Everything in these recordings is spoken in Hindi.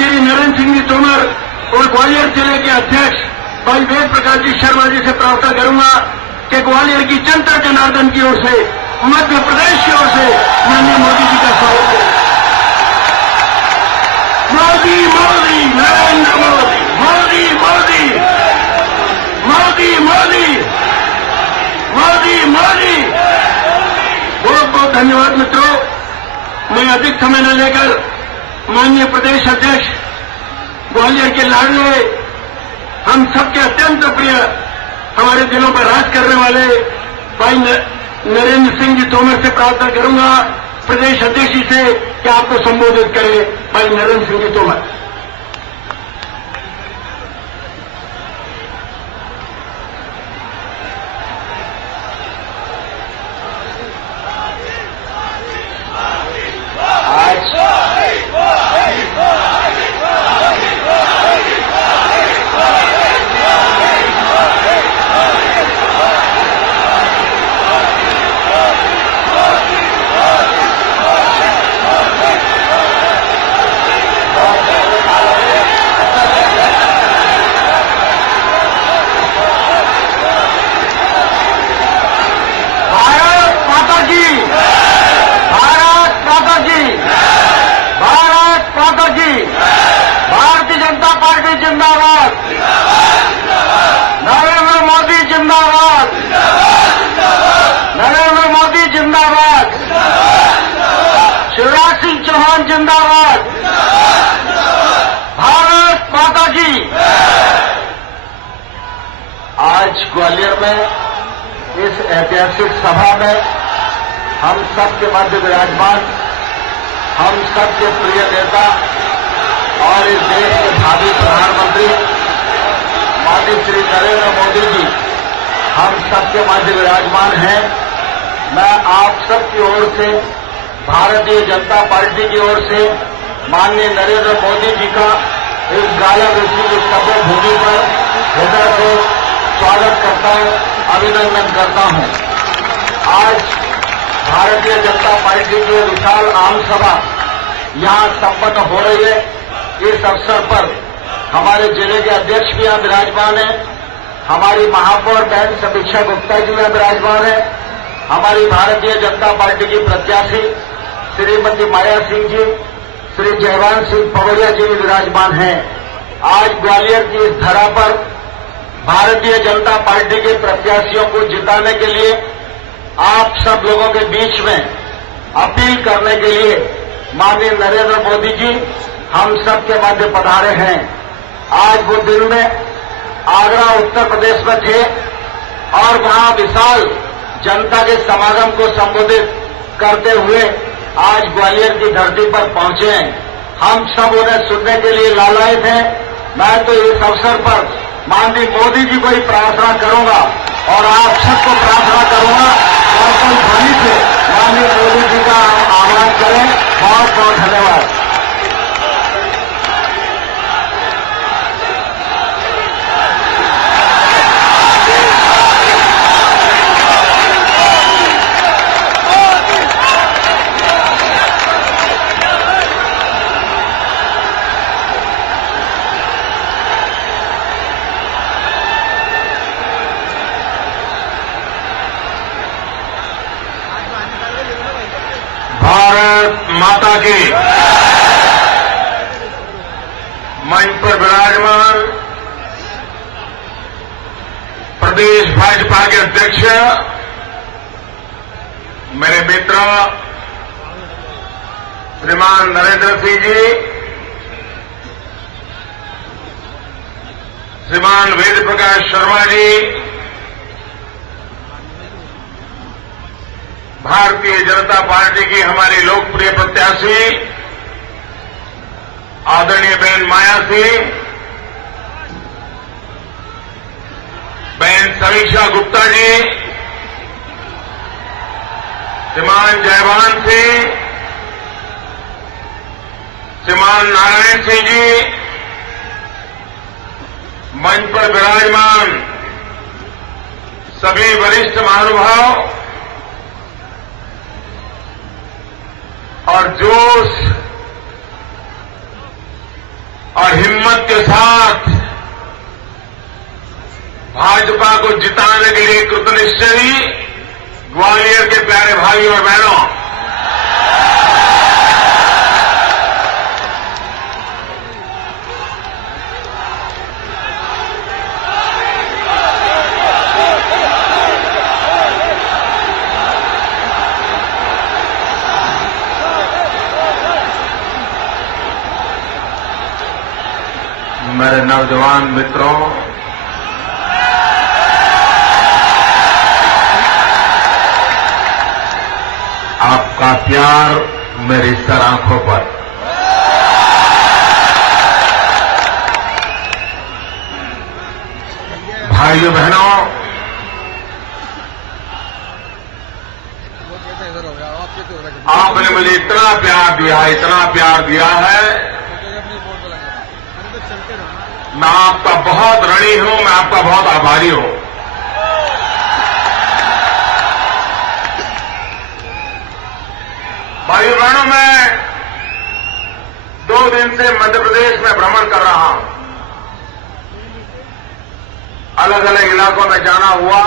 श्री नरेंद्र सिंह जी तोमर और ग्वालियर जिले के अध्यक्ष भाई वेद प्रकाश जी शर्मा जी से प्रार्थना करूंगा कि ग्वालियर की जनता जनार्दन की ओर से, मध्य प्रदेश की ओर से माननीय मोदी जी का स्वागत करें। मोदी मोदी नरेंद्र मोदी, मोदी मोदी, मोदी मोदी, मोदी मोदी। बहुत बहुत धन्यवाद मित्रों। मैं अधिक समय न लेकर माननीय प्रदेश अध्यक्ष ग्वालियर के लाडले, हम सबके अत्यंत प्रिय, हमारे दिलों पर राज करने वाले भाई नरेंद्र सिंह जी तोमर से प्रार्थना करूंगा प्रदेश अध्यक्ष जी से कि आपको संबोधित करें भाई नरेंद्र सिंह जी तोमर। भारतीय जनता पार्टी जिंदाबाद, नरेंद्र मोदी जिंदाबाद, नरेंद्र मोदी जिंदाबाद, शिवराज सिंह चौहान जिंदाबाद, भारत माता की। आज ग्वालियर में इस ऐतिहासिक सभा में हम सबके मध्य विराजमान, हम सबके प्रिय नेता और इस देश के भावी प्रधानमंत्री माननीय श्री नरेंद्र मोदी जी हम सबके मध्य विराजमान हैं। मैं आप सबकी ओर से, भारतीय जनता पार्टी की ओर से माननीय नरेंद्र मोदी जी का इस गाला ऋषि की तपो भूमि पर हृदय से स्वागत करता हूं, अभिनंदन करता हूं। आज भारतीय जनता पार्टी की विशाल आम सभा यहां संपन्न हो रही है। इस अवसर पर हमारे जिले के अध्यक्ष भी यहां विराजमान हैं, हमारी महापौर बहन समीक्षा गुप्ता जी यहां विराजमान है, हमारी भारतीय जनता पार्टी की प्रत्याशी श्रीमती माया सिंह जी, श्री जयवान सिंह पवरिया जी भी विराजमान हैं। आज ग्वालियर की इस धरा पर भारतीय जनता पार्टी के प्रत्याशियों को जिताने के लिए आप सब लोगों के बीच में अपील करने के लिए माननीय नरेंद्र मोदी जी हम सब के मध्य पधारे हैं। आज वो दिन में आगरा उत्तर प्रदेश में थे और वहां विशाल जनता के समागम को संबोधित करते हुए आज ग्वालियर की धरती पर पहुंचे हैं। हम सब उन्हें सुनने के लिए लालायित हैं। मैं तो इस अवसर पर माननीय मोदी जी को ही प्रार्थना करूंगा और आप सबको प्रार्थना करूंगा और कोई ध्वनि से माननीय मोदी जी का आह्वान करें। बहुत बहुत धन्यवाद। भारत माता की। मंच पर विराजमान प्रदेश भाजपा के अध्यक्ष मेरे मित्र श्रीमान नरेंद्र सिंह जी, श्रीमान वेद प्रकाश शर्मा जी, भारतीय जनता पार्टी की हमारी लोकप्रिय प्रत्याशी आदरणीय बहन माया सिंह, बहन समीक्षा गुप्ता जी, श्रीमान जयवान सिंह, श्रीमान नारायण सिंह जी, मंच पर विराजमान सभी वरिष्ठ महानुभाव और जोश और हिम्मत के साथ भाजपा को जिताने के लिए कृतनिश्चयी ग्वालियर के प्यारे भाइयों और बहनों, मेरे नौजवान मित्रों, आपका प्यार मेरी सर आंखों पर। भाइयों बहनों, आपने मुझे इतना प्यार दिया है, मैं आपका बहुत ऋणी हूं, मैं आपका बहुत आभारी हूं। भाइयों बहनों, मैं 2 दिन से मध्य प्रदेश में भ्रमण कर रहा हूं। अलग अलग इलाकों में जाना हुआ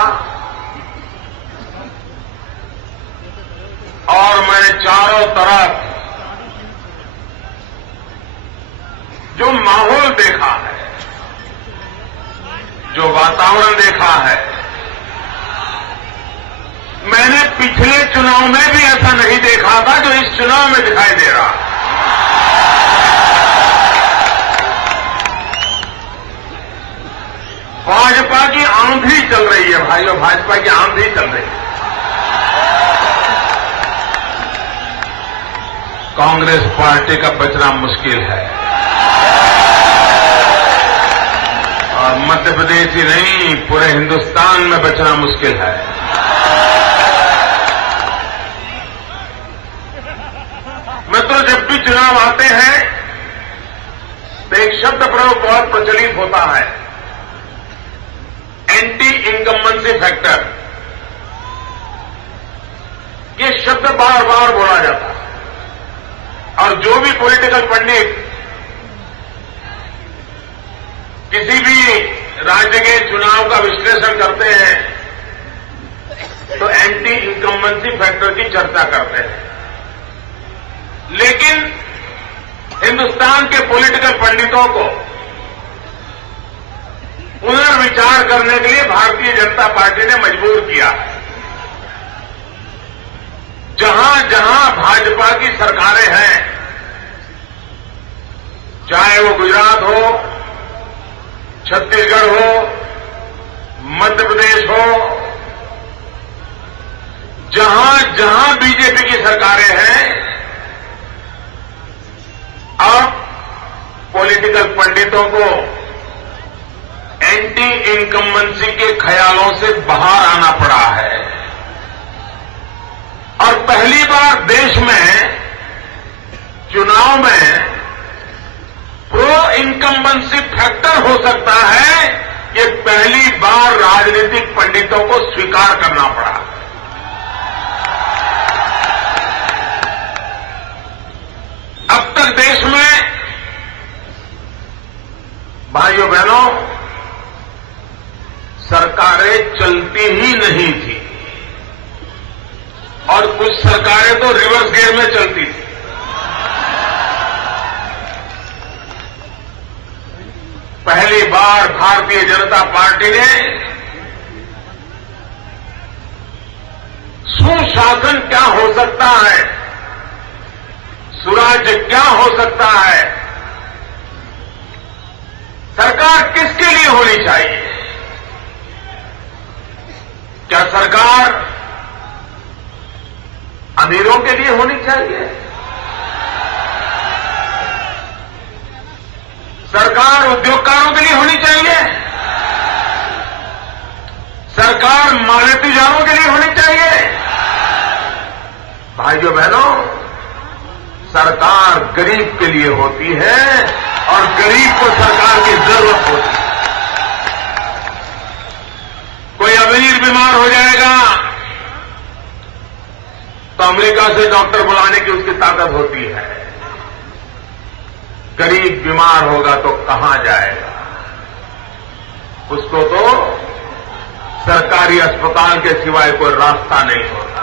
और मैंने चारों तरफ जो माहौल देखा है, जो वातावरण देखा है, मैंने पिछले चुनाव में भी ऐसा नहीं देखा था जो इस चुनाव में दिखाई दे रहा। भाजपा की आंधी चल रही है भाइयों, भाजपा की आंधी चल रही है। कांग्रेस पार्टी का बचना मुश्किल है और मध्य प्रदेश ही नहीं, पूरे हिंदुस्तान में बचना मुश्किल है। मित्रों, जब भी चुनाव आते हैं तो एक शब्द प्रयोग बहुत प्रचलित होता है, एंटी इनकम्बेंसी फैक्टर। ये शब्द बार बार बोला जाता है और जो भी पॉलिटिकल पंडित किसी भी राज्य के चुनाव का विश्लेषण करते हैं तो एंटी इनकम्बेंसी फैक्टर की चर्चा करते हैं। लेकिन हिंदुस्तान के पॉलिटिकल पंडितों को पुनर्विचार करने के लिए भारतीय जनता पार्टी ने मजबूर किया है। जहां जहां भाजपा की सरकारें हैं, चाहे वो गुजरात हो, छत्तीसगढ़ हो, मध्य प्रदेश हो, जहां जहां बीजेपी की सरकारें हैं, अब पॉलिटिकल पंडितों को एंटी इनकम्बेंसी के ख्यालों से बाहर आना पड़ा है और पहली बार देश में चुनाव में प्रो इनकम्बेंसी फैक्टर हो सकता है, ये पहली बार राजनीतिक पंडितों को स्वीकार करना पड़ा। अब तक देश में भाइयों बहनों सरकारें चलती ही नहीं थी और कुछ सरकारें तो रिवर्स गियर में चलती थी। पहली बार भारतीय जनता पार्टी ने सुशासन क्या हो सकता है, सुराज्य क्या हो सकता है, सरकार किसके लिए होनी चाहिए, क्या सरकार अमीरों के लिए होनी चाहिए, सरकार उद्योगकारों के लिए होनी चाहिए, सरकार मालिकजारों के लिए होनी चाहिए? भाइयों बहनों, सरकार गरीब के लिए होती है और गरीब को सरकार की जरूरत होती है। कोई अमीर बीमार हो जाएगा तो अमेरिका से डॉक्टर बुलाने की उसकी ताकत होती है, गरीब बीमार होगा तो कहां जाएगा? उसको तो सरकारी अस्पताल के सिवाय कोई रास्ता नहीं होता।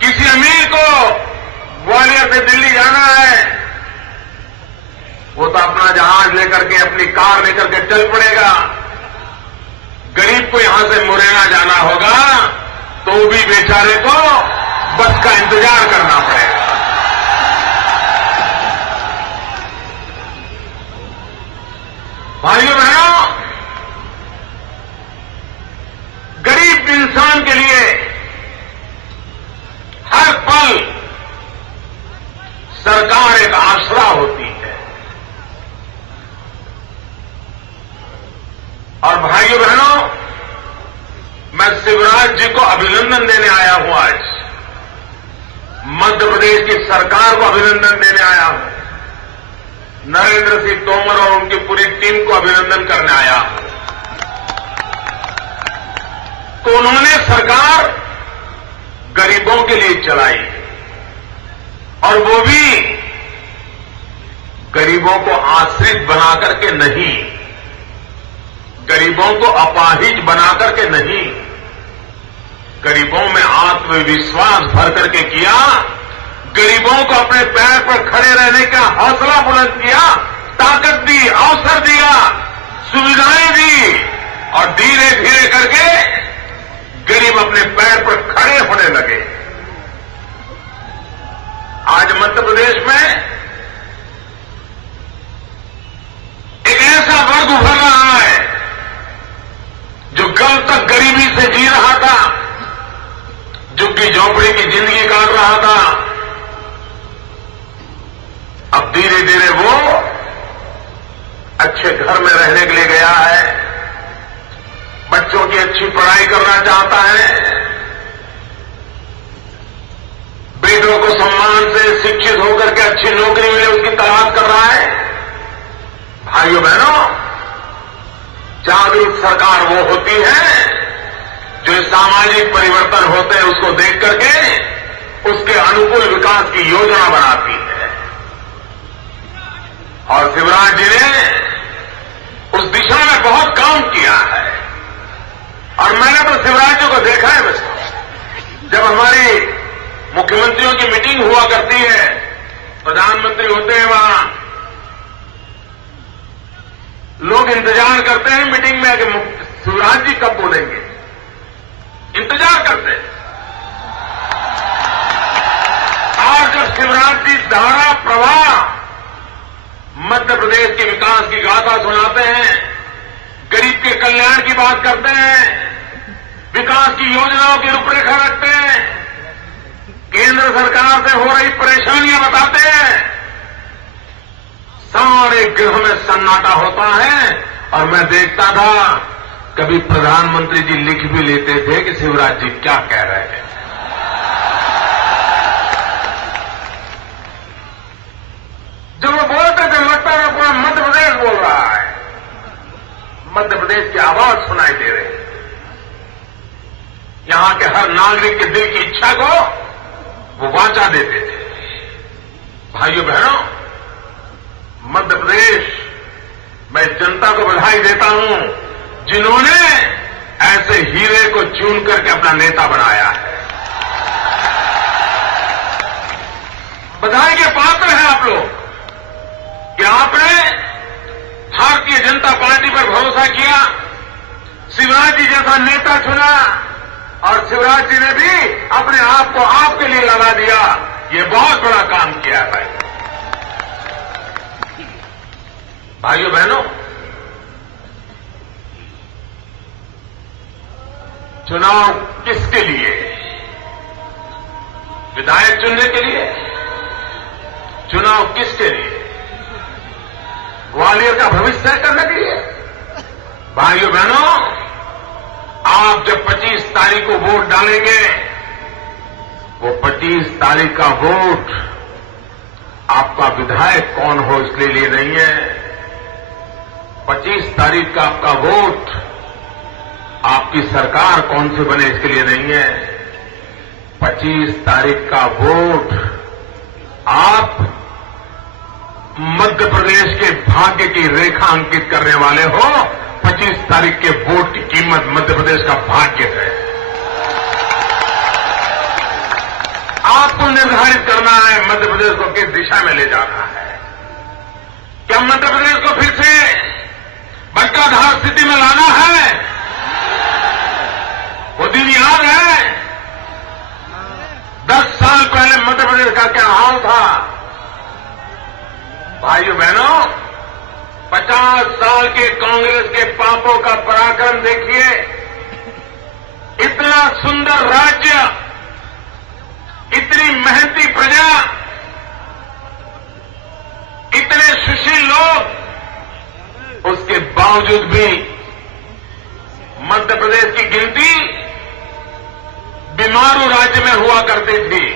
किसी अमीर को ग्वालियर से दिल्ली जाना है, वो तो अपना जहाज लेकर के, अपनी कार लेकर के चल पड़ेगा। गरीब को यहां से मुरैना जाना होगा तो भी बेचारे को बस का इंतजार करना पड़ेगा। भाइयों बहनों, गरीब इंसान के लिए हर पल सरकार एक आसरा होती है। और भाइयों बहनों, मैं शिवराज जी को अभिनंदन देने आया हूं। आज मध्य प्रदेश की सरकार को अभिनंदन देने आया हूं। नरेंद्र सिंह तोमर और उनकी पूरी टीम को अभिनंदन करने आया हूं। तो उन्होंने सरकार गरीबों के लिए चलाई, और वो भी गरीबों को आश्रित बना करके नहीं, गरीबों को अपाहिज बना करके नहीं, गरीबों में आत्मविश्वास भर करके किया, गरीबों को अपने पैर पर खड़े रहने का हौसला बुलंद किया, ताकत दी, अवसर दिया, सुविधाएं दी, और धीरे धीरे करके गरीब अपने पैर पर खड़े होने लगे। आज मध्य प्रदेश में एक ऐसा वर्ग उभर रहा है जो कल तक गरीबी से जी रहा था, झुग्गी झोंपड़ी की जिंदगी काट रहा था। अब धीरे धीरे वो अच्छे घर में रहने के लिए गया है, बच्चों की अच्छी पढ़ाई करना चाहता है, बेटों को सम्मान से शिक्षित होकर के अच्छी नौकरी मिले उसकी तलाश कर रहा है। भाइयों बहनों, जागरूक सरकार वो होती है जो सामाजिक परिवर्तन होते हैं उसको देख करके उसके अनुकूल विकास की योजना बनाती है। और शिवराज जी ने उस दिशा में बहुत काम किया है। और मैंने तो शिवराज जी को देखा है बस, जब हमारी मुख्यमंत्रियों की मीटिंग हुआ करती है, प्रधानमंत्री होते हैं वहां, लोग इंतजार करते हैं मीटिंग में कि शिवराज जी कब बोलेंगे, इंतजार करते हैं। और जब शिवराज जी धारा प्रवाह मध्य प्रदेश के विकास की गाथा सुनाते हैं, गरीब के कल्याण की बात करते हैं, विकास की योजनाओं की रूपरेखा रखते हैं, केंद्र सरकार से हो रही परेशानियां बताते हैं, सारे गृह में सन्नाटा होता है। और मैं देखता था कभी प्रधानमंत्री जी लिख भी लेते थे कि शिवराज जी क्या कह रहे हैं। जब वो बोलते थे लगता था पूरा मध्य प्रदेश बोल रहा है, मध्य प्रदेश की आवाज सुनाई दे रही है। यहां के हर नागरिक के दिल की इच्छा को वो वाचा देते थे। भाइयों बहनों, मध्य प्रदेश, मैं जनता को बधाई देता हूं जिन्होंने ऐसे हीरे को चुन करके अपना नेता बनाया है। बधाई के पात्र हैं आप लोग कि आपने भारतीय जनता पार्टी पर भरोसा किया, शिवराज जी जैसा नेता चुना, और शिवराज जी ने भी अपने आप को आपके लिए लगा दिया। ये बहुत बड़ा काम किया है। भाइयों बहनों, चुनाव किसके लिए? विधायक चुनने के लिए? चुनाव किसके लिए? ग्वालियर का भविष्य तय करने के लिए? भाइयों बहनों, आप जब 25 तारीख को वोट डालेंगे, वो 25 तारीख का वोट आपका विधायक कौन हो इसके लिए नहीं है। 25 तारीख का आपका वोट आपकी सरकार कौन से बने इसके लिए नहीं है। 25 तारीख का वोट मध्य प्रदेश के भाग्य की रेखा अंकित करने वाले हो, 25 तारीख के वोट की कीमत मध्य प्रदेश का भाग्य है। आपको निर्धारित करना है मध्य प्रदेश को किस दिशा में ले जाना है। क्या मध्य प्रदेश को फिर से बंटाधार स्थिति में लाना है? वो दिन याद है 10 साल पहले मध्य प्रदेश का क्या हाल था? भाइयों बहनों, 50 साल के कांग्रेस के पापों का पराक्रम देखिए। इतना सुंदर राज्य, इतनी मेहनती प्रजा, इतने सुशील लोग, उसके बावजूद भी मध्य प्रदेश की गिनती बीमारू राज्य में हुआ करती थी।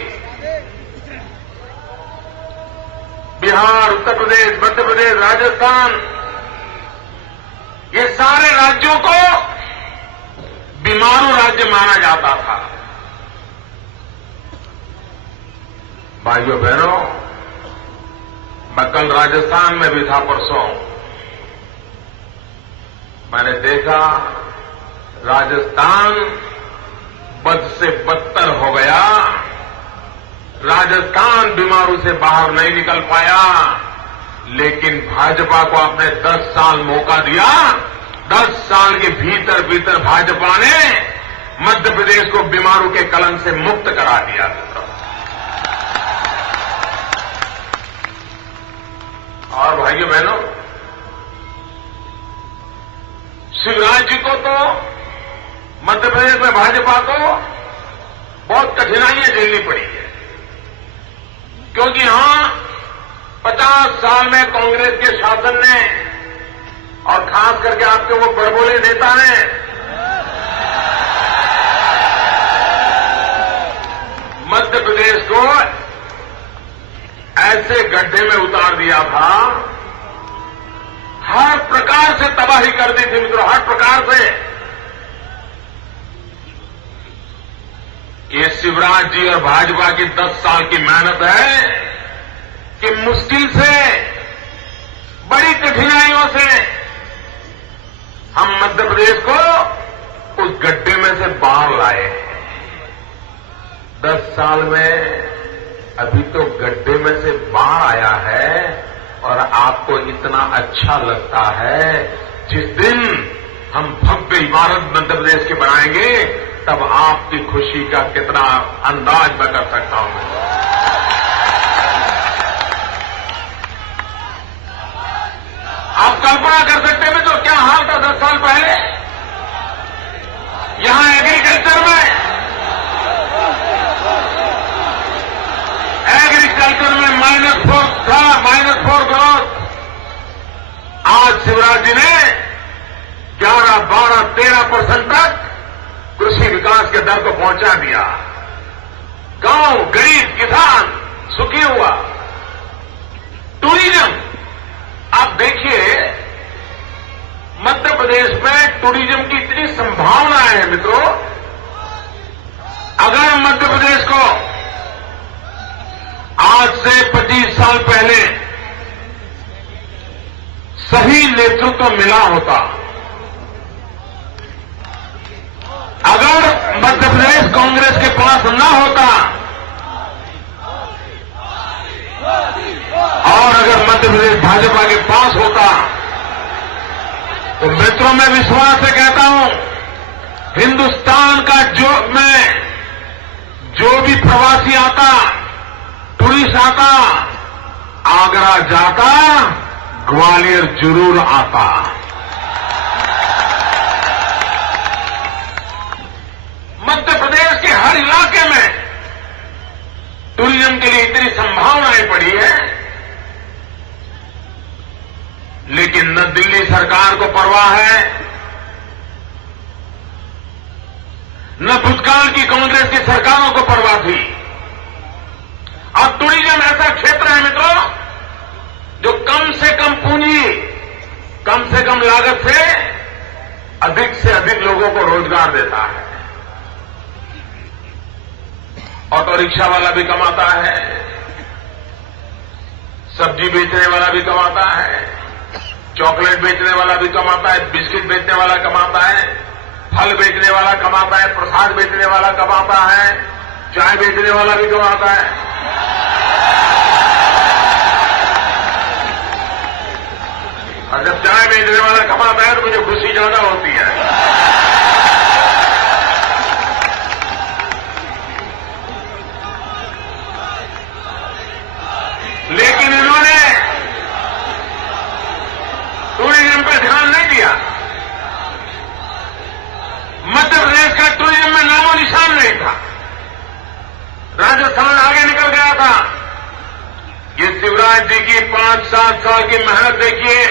बिहार, उत्तर प्रदेश, मध्य प्रदेश, राजस्थान, ये सारे राज्यों को बीमारू राज्य माना जाता था। भाइयों बहनों, मैं कल राजस्थान में भी था, परसों मैंने देखा राजस्थान बद से बदतर हो गया। राजस्थान बीमारू से बाहर नहीं निकल पाया, लेकिन भाजपा को आपने 10 साल मौका दिया। 10 साल के भीतर भीतर भाजपा ने मध्य प्रदेश को बीमारू के कलंक से मुक्त करा दिया। और भाइयों बहनों, शिवराज जी को तो मध्य प्रदेश में भाजपा को बहुत कठिनाइयां झेलनी पड़ी है, क्योंकि यहां 50 साल में कांग्रेस के शासन ने और खास करके आपके वो बड़बोले नेता ने मध्य प्रदेश को ऐसे गड्ढे में उतार दिया था, हर प्रकार से तबाही कर दी थी मित्रों, हर प्रकार से। ये शिवराज जी और भाजपा की 10 साल की मेहनत है कि मुश्किल से, बड़ी कठिनाइयों से हम मध्य प्रदेश को उस गड्ढे में से बाहर लाए। 10 साल में अभी तो गड्ढे में से बाहर आया है, और आपको इतना अच्छा लगता है। जिस दिन हम भव्य इमारत मध्य प्रदेश के बनाएंगे, तब आपकी खुशी का कितना अंदाज मैं कर सकता हूं। आप कल्पना कर सकते हैं तो क्या हाल था 10 साल पहले यहां एग्रीकल्चर में। एग्रीकल्चर में -4 था, -4 ग्रोथ। आज शिवराज जी ने 11, 12, 13% तक कृषि विकास के दर को पहुंचा दिया। गांव, गरीब, किसान सुखी हुआ। टूरिज्म, आप देखिए मध्य प्रदेश में टूरिज्म की इतनी संभावनाएं हैं मित्रों। अगर मध्य प्रदेश को आज से 25 साल पहले सही नेतृत्व मिला होता, अगर मध्य प्रदेश कांग्रेस के पास न होता, और अगर मध्य प्रदेश भाजपा के पास होता, तो मित्रों मैं विश्वास से कहता हूं, हिंदुस्तान का जो भी प्रवासी आता, टूरिस्ट आता, आगरा जाता, ग्वालियर जरूर आता। मध्य प्रदेश के हर इलाके में टूरिज्म के लिए इतनी संभावनाएं पड़ी है, लेकिन न दिल्ली सरकार को परवाह है, न भूतकाल की कांग्रेस की सरकारों को परवाह थी। अब टूरिज्म ऐसा क्षेत्र है मित्रों जो कम से कम पूंजी, कम से कम लागत से अधिक लोगों को रोजगार देता है। ऑटो रिक्शा वाला भी कमाता है, सब्जी बेचने वाला भी कमाता है, चॉकलेट बेचने वाला भी कमाता है, बिस्किट बेचने वाला कमाता है, फल बेचने वाला कमाता है, प्रसाद बेचने वाला कमाता है, चाय बेचने वाला भी कमाता है। और जब चाय बेचने वाला कमाता है तो मुझे खुशी ज्यादा होती है। लेकिन इन्होंने टूरिज्म पर ध्यान नहीं दिया। मध्य प्रदेश का टूरिज्म में नामो निशान नहीं था। राजस्थान आगे निकल गया था। ये शिवराज जी की 5-7 साल की मेहनत देखिए।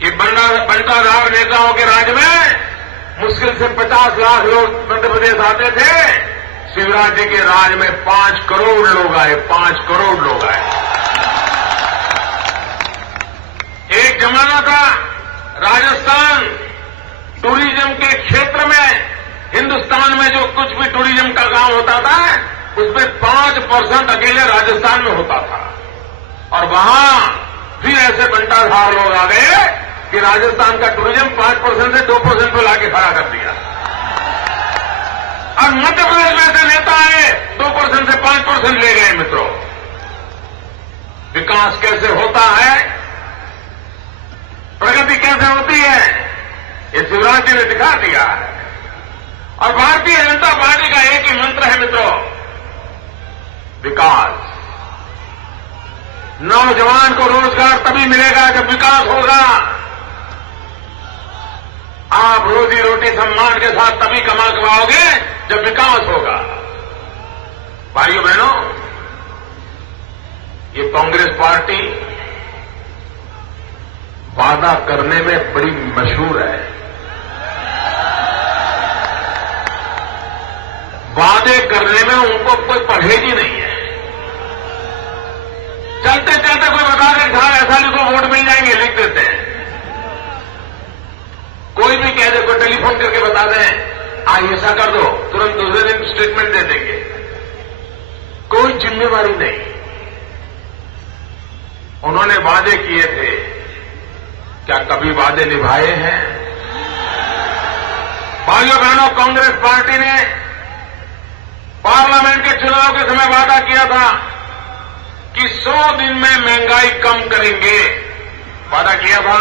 ये बंटाधार नेताओं के राज में मुश्किल से 50 लाख लोग मध्य प्रदेश आते थे। शिवराज जी के राज में 5 करोड़ लोग आए, 5 करोड़ लोग आए। एक जमाना था राजस्थान टूरिज्म के क्षेत्र में, हिंदुस्तान में जो कुछ भी टूरिज्म का काम होता था उसमें 5% अकेले राजस्थान में होता था। और वहां फिर ऐसे बंटाधार लोग आ गए कि राजस्थान का टूरिज्म 5% से 2% पे लाके खड़ा कर दिया। और मध्य प्रदेश में ऐसे नेता आए 2% से 5% ले गए। मित्रों, विकास कैसे होता है, प्रगति कैसे होती है, ये शिवराज जी ने दिखा दिया है। और भारतीय जनता पार्टी का एक ही मंत्र है मित्रों, विकास। नौजवान को रोजगार तभी मिलेगा जब विकास होगा। आप रोजी रोटी सम्मान के साथ तभी कमा पाओगे जब विकास होगा। भाइयों बहनों, ये कांग्रेस पार्टी वादा करने में बड़ी मशहूर है। वादे करने में उनको कोई परहेज ही नहीं है। चलते चलते कोई बता दे साहब ऐसा लिखो वोट मिल जाएंगे, लिख देते हैं। कोई भी कह दे, कोई टेलीफोन करके बता दें आज ऐसा कर दो, तुरंत दूसरे दिन स्टेटमेंट दे देंगे। कोई जिम्मेवारी नहीं। उन्होंने वादे किए थे, क्या कभी वादे निभाए हैं? भाइयों बहनों, कांग्रेस पार्टी ने पार्लियामेंट के चुनाव के समय वादा किया था कि 100 दिन में महंगाई कम करेंगे। वादा किया था,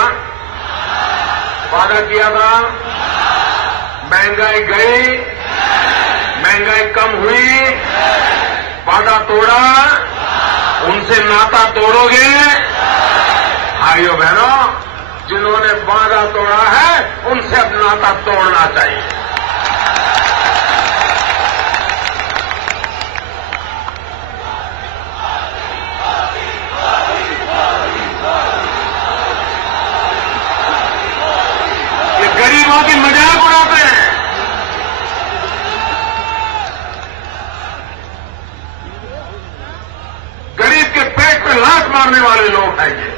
वादा किया था। महंगाई गई, महंगाई कम हुई, वादा तोड़ा। उनसे नाता तोड़ोगे? भाइयों बहनों, जिन्होंने वादा तोड़ा है उनसे अब नाता तोड़ना चाहिए। ये गरीबों की मजाक उड़ाते हैं। गरीब के पेट पे लात मारने वाले लोग हैं ये।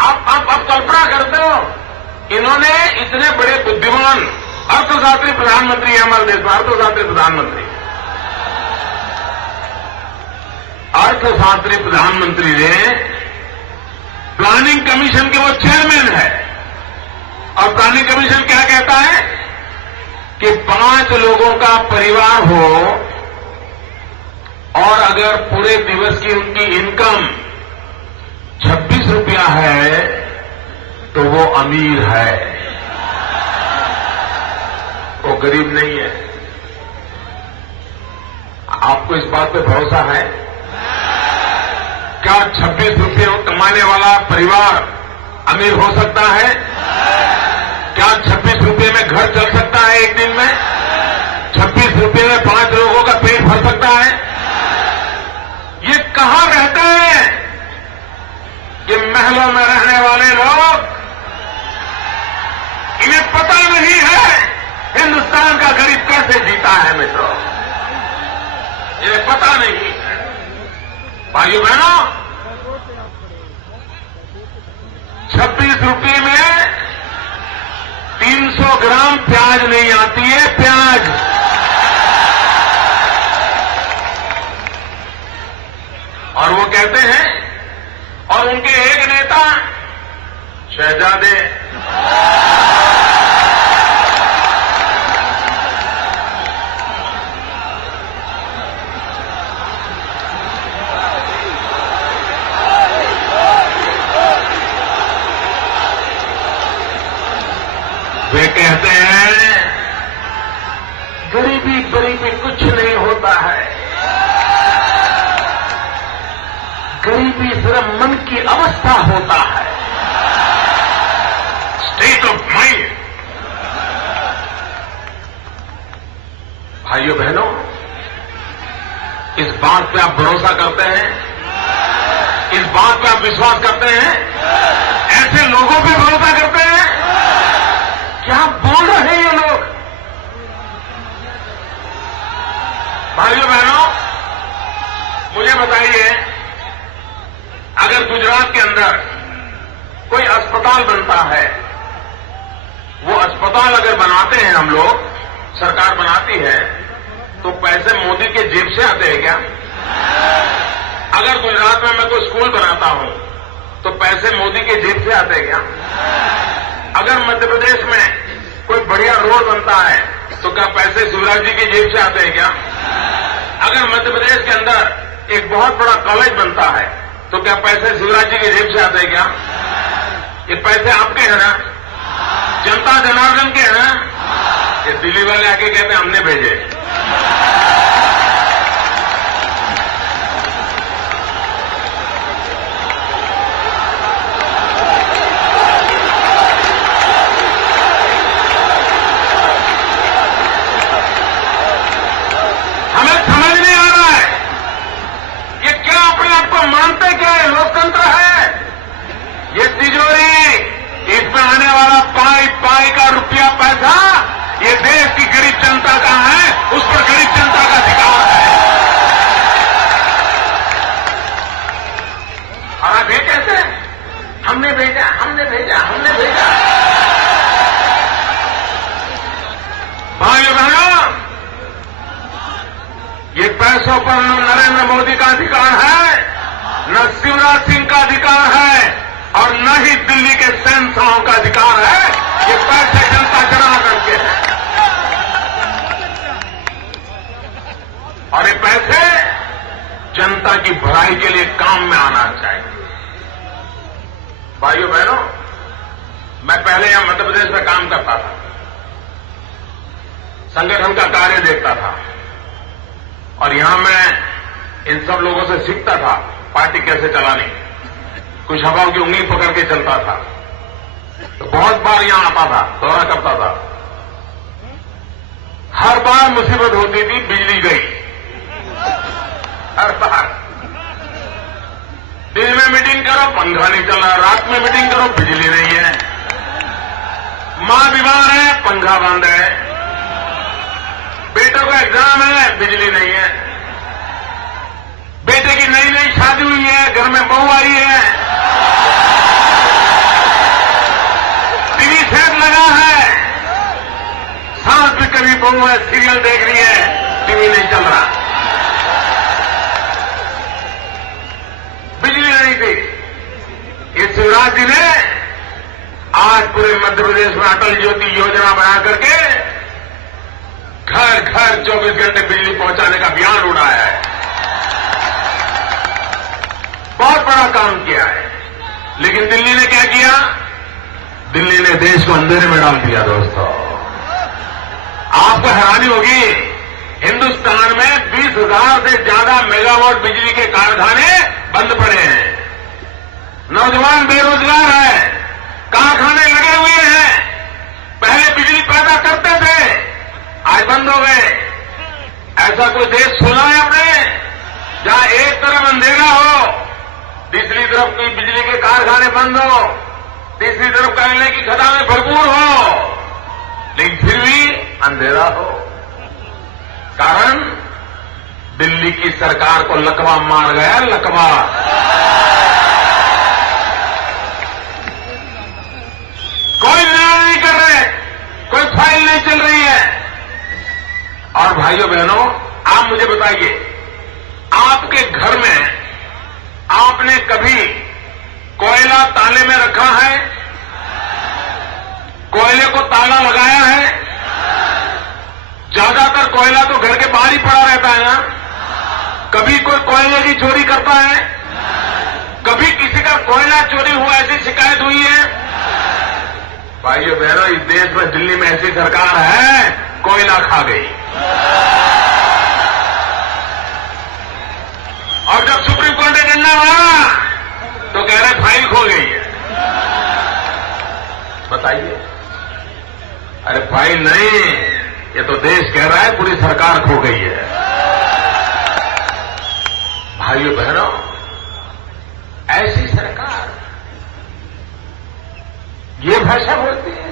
आप कल्पना करते हो, इन्होंने इतने बड़े बुद्धिमान अर्थशास्त्री प्रधानमंत्री है हमारे देश में, अर्थशास्त्री प्रधानमंत्री, अर्थशास्त्री प्रधानमंत्री ने प्लानिंग कमीशन के वो चेयरमैन है। और प्लानिंग कमीशन क्या कहता है कि 5 लोगों का परिवार हो और अगर पूरे दिवस की उनकी इनकम 26 रुपया है तो वो अमीर है, वो गरीब नहीं है। आपको इस बात पे भरोसा है? क्या 26 रुपये कमाने वाला परिवार अमीर हो सकता है? क्या 26 रुपये में घर चल सकता है एक दिन में? 26 रुपये में 5 लोगों का पेट भर सकता है? ये कहां रहते हैं ये महलों में रहने वाले लोग? इन्हें पता नहीं है हिंदुस्तान का गरीब कैसे जीता है। मित्रों, इन्हें पता नहीं है। भाइयों बहनों, 26 रुपये में 300 ग्राम प्याज नहीं आती है। प्याज और वो कहते हैं, और उनके एक नेता शहजादे, वे कहते हैं गरीबी गरीबी कुछ नहीं होता है, गरीबी सिर्फ मन की अवस्था होता है, स्टेट ऑफ माइंड। भाइयों बहनों, इस बात पे आप भरोसा करते हैं, इस बात पे आप विश्वास करते हैं, ऐसे लोगों पे भरोसा करते हैं? क्या बोल रहे हैं ये लोग? भाइयों बहनों, मुझे बताइए, अगर गुजरात के अंदर कोई अस्पताल बनता है, वो अस्पताल अगर बनाते हैं हम लोग, सरकार बनाती है, तो पैसे मोदी के जेब से आते हैं क्या? अगर गुजरात में मैं कोई स्कूल बनाता हूं, तो पैसे मोदी के जेब से आते हैं क्या? अगर मध्य प्रदेश में कोई बढ़िया रोड बनता है, तो क्या पैसे शिवराज जी की जेब से आते हैं क्या? अगर मध्य प्रदेश के अंदर एक बहुत बड़ा कॉलेज बनता है, तो क्या पैसे शिवराज जी की जेब से आते हैं क्या? ये पैसे आपके हैं ना, जनता जनार्दन के हैं ना? ये दिल्ली वाले आके कहते हैं हमने भेजे। हमें समझ नहीं आ रहा है, ये क्या अपने आप को मानते क्या है? लोकतंत्र है ये तिजोरी, इसमें आने वाला पाई पाई का रुपया पैसा ये देश की गरीब जनता का है, उस पर गरीब जनता का अधिकार है। और आप ये कहते हैं हमने भेजा, हमने भेजा, हमने भेजा। भाइयों बहनों, ये पैसों पर न नरेंद्र मोदी का अधिकार है, न शिवराज सिंह का अधिकार है, और न ही दिल्ली के शहंशाहों का अधिकार है। ये पैसे जनता जनार्दन के हैं, और ये पैसे जनता की भलाई के लिए काम में आना चाहिए। भाइयों बहनों, मैं पहले यहां मध्य प्रदेश में काम करता था, संगठन का कार्य देखता था, और यहां मैं इन सब लोगों से सीखता था पार्टी कैसे चलानी। कुछ हवाओं की उंगली पकड़ के चलता था, तो बहुत बार यहां आता था, दौरा करता था। हर बार मुसीबत होती थी, बिजली गई, हर बार। दिन में मीटिंग करो, पंखा नहीं चल रहा, रात में मीटिंग करो, बिजली नहीं है, मां बीमार है, पंखा बंद है, बेटों का एग्जाम है, बिजली नहीं है, बेटे की नई नई शादी हुई है, घर में बहू आई है, टीवी सेट लगा है, सास भी कभी बहू है, सीरियल देख रही है, टीवी नहीं चल रहा, बिजली नहीं थी। इस शिवराज जी ने आज पूरे मध्य प्रदेश में अटल ज्योति योजना बना करके घर घर 24 घंटे बिजली पहुंचाने का अभियान उड़ाया है। बहुत बड़ा काम किया है। लेकिन दिल्ली ने क्या किया? दिल्ली ने देश को अंधेरे में डाल दिया। दोस्तों, आपको हैरानी होगी, हिंदुस्तान में 20,000 से ज्यादा मेगावाट बिजली के कारखाने बंद पड़े हैं। नौजवान बेरोजगार है, कारखाने लगे हुए हैं, पहले बिजली पैदा करते थे, आज बंद हो गए। ऐसा कोई देश सुना है आपने जहां एक तरफ अंधेरा हो, दूसरी तरफ कोई बिजली के कारखाने बंद हो, तीसरी तरफ कोयले की खदानें भरपूर हो, लेकिन फिर भी अंधेरा हो? कारण दिल्ली की सरकार को लकवा मार गया, लकवा। कोई निर्णय नहीं कर रहे, कोई फाइल नहीं चल रही है। और भाइयों बहनों, आप मुझे बताइए, आपके घर में ताला लगाया है। ज्यादातर कोयला तो घर के बाहर ही पड़ा रहता है ना। कभी कोई कोयले की चोरी करता है? कभी किसी का कोयला चोरी हुआ ऐसी शिकायत हुई है? भाइयों बहनों, इस देश में दिल्ली में ऐसी सरकार है, कोयला खा गई। और जब सुप्रीम कोर्ट ने डंडा मारा तो कह रहे फाइल खो गई है। बताइए, अरे फाइल नहीं, ये तो देश कह रहा है पूरी सरकार खो गई है। भाइयों बहनों, ऐसी सरकार ये भाषा बोलती है।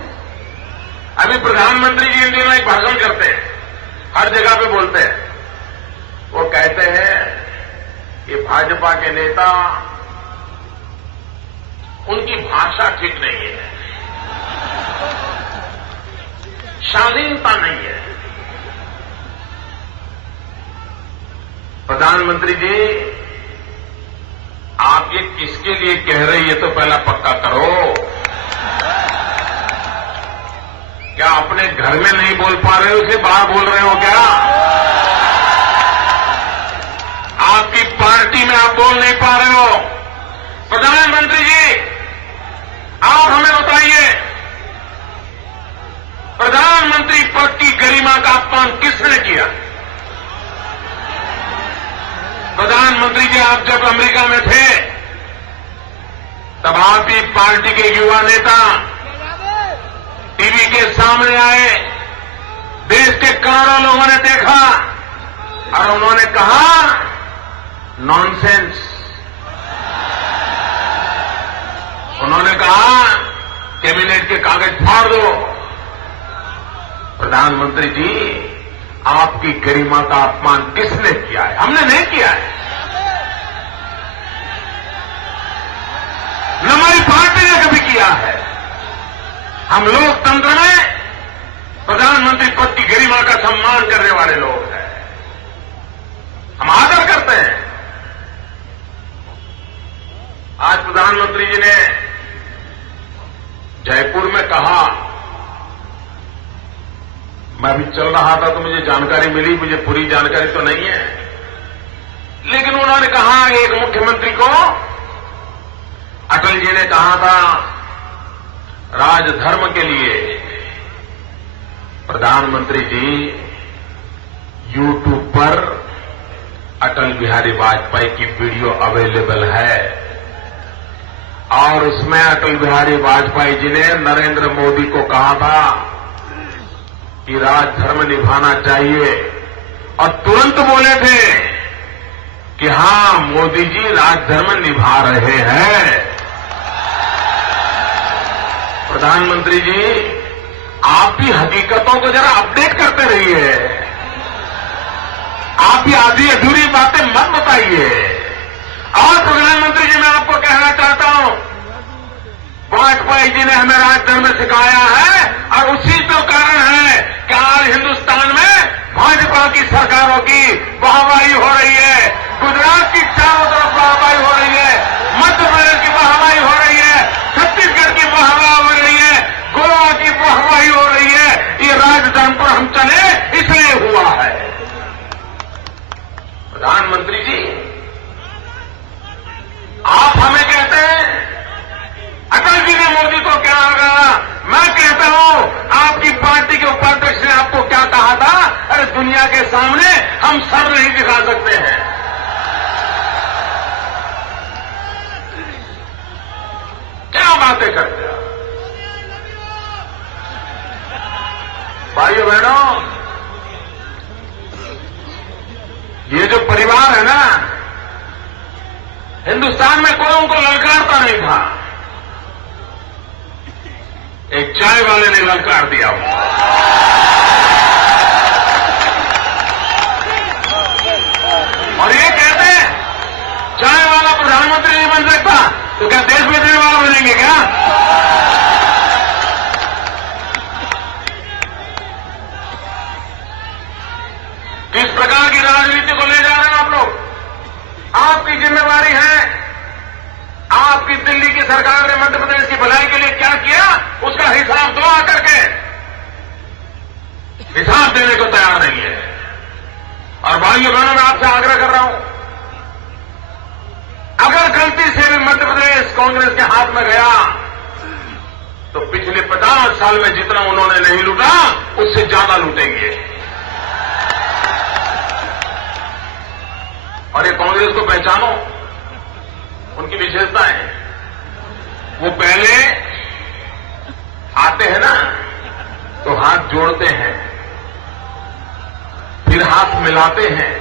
अभी प्रधानमंत्री जी इन दिनों एक भाषण करते हैं, हर जगह पे बोलते हैं। वो कहते हैं कि भाजपा के नेता, उनकी भाषा ठीक नहीं है, शालीनता नहीं है। प्रधानमंत्री जी, आप ये किसके लिए कह रहे हैं, ये तो पहला पक्का करो। क्या अपने घर में नहीं बोल पा रहे हो, इसलिए बाहर बोल रहे हो क्या? आपकी पार्टी में आप बोल नहीं पा रहे हो। प्रधानमंत्री जी, आप हमें बताइए, प्रधानमंत्री पद की गरिमा का अपमान किसने किया? प्रधानमंत्री जी, आप जब अमेरिका में थे तब आपकी पार्टी के युवा नेता टीवी के सामने आए, देश के करोड़ों लोगों ने देखा और उन्होंने कहा नॉनसेंस। उन्होंने कहा कैबिनेट के कागज फाड़ दो। प्रधानमंत्री जी, आपकी गरिमा का अपमान किसने किया है? हमने नहीं किया है, न हमारी पार्टी ने कभी किया है। हम लोकतंत्र में प्रधानमंत्री पद की गरिमा का सम्मान करने वाले लोग हैं, हम आदर करते हैं। आज प्रधानमंत्री जी ने जयपुर में कहा, मैं अभी चल रहा था तो मुझे जानकारी मिली, मुझे पूरी जानकारी तो नहीं है, लेकिन उन्होंने कहा एक मुख्यमंत्री को, अटल जी ने कहा था राजधर्म के लिए। प्रधानमंत्री जी, YouTube पर अटल बिहारी वाजपेयी की वीडियो अवेलेबल है और उसमें अटल बिहारी वाजपेयी जी ने नरेंद्र मोदी को कहा था कि राजधर्म निभाना चाहिए और तुरंत बोले थे कि हां, मोदी जी राजधर्म निभा रहे हैं। प्रधानमंत्री जी, आप भी हकीकतों को जरा अपडेट करते रहिए, आप भी आधी अधूरी बातें मत बताइए। और प्रधानमंत्री जी, मैं आपको कहना चाहता हूं, वाजपेयी जी ने हमें राजधर्म सिखाया है और उसी तो कारण है कि आज हिंदुस्तान में भाजपा की सरकारों की वाहवाही हो रही है। गुजरात की चारों तरफ वाहवाही हो रही है, मध्य प्रदेश की वाहवाही हो रही है, छत्तीसगढ़ की वाहवाही हो रही है, गोवा की वाहवाही हो रही है। ये राजधर्म पर हम चले इसलिए हुआ है। प्रधानमंत्री जी, आप हमें कहते हैं अटल जी ने मोदी को क्या कहा, मैं कहता हूं आपकी पार्टी के उपाध्यक्ष ने आपको क्या कहा था? अरे दुनिया के सामने हम सर नहीं दिखा सकते हैं। क्या बातें करते हो भाइयों बहनों? ये जो परिवार है ना, हिंदुस्तान में कोई उनको ललकारता नहीं था, एक चाय वाले ने ललकार दिया। और ये कहते हैं चाय वाला प्रधानमंत्री नहीं बन सकता, तो क्या देश बदलने वाला बनेंगे क्या? किस प्रकार की राजनीति को ले जा रहे हैं आप लोग? आपकी जिम्मेवारी है। आपकी दिल्ली की सरकार ने मध्य प्रदेश की भलाई के लिए क्या किया, उसका हिसाब दो आकर के। हिसाब देने को तैयार नहीं है। और भाइयों बहनों, मैं आपसे आग्रह कर रहा हूं, अगर गलती से भी मध्य प्रदेश कांग्रेस के हाथ में गया तो पिछले 50 साल में जितना उन्होंने नहीं लूटा उससे ज्यादा लूटेंगे। और ये कांग्रेस को पहचानो, उनकी विशेषताएं। वो पहले आते हैं ना तो हाथ जोड़ते हैं, फिर हाथ मिलाते हैं,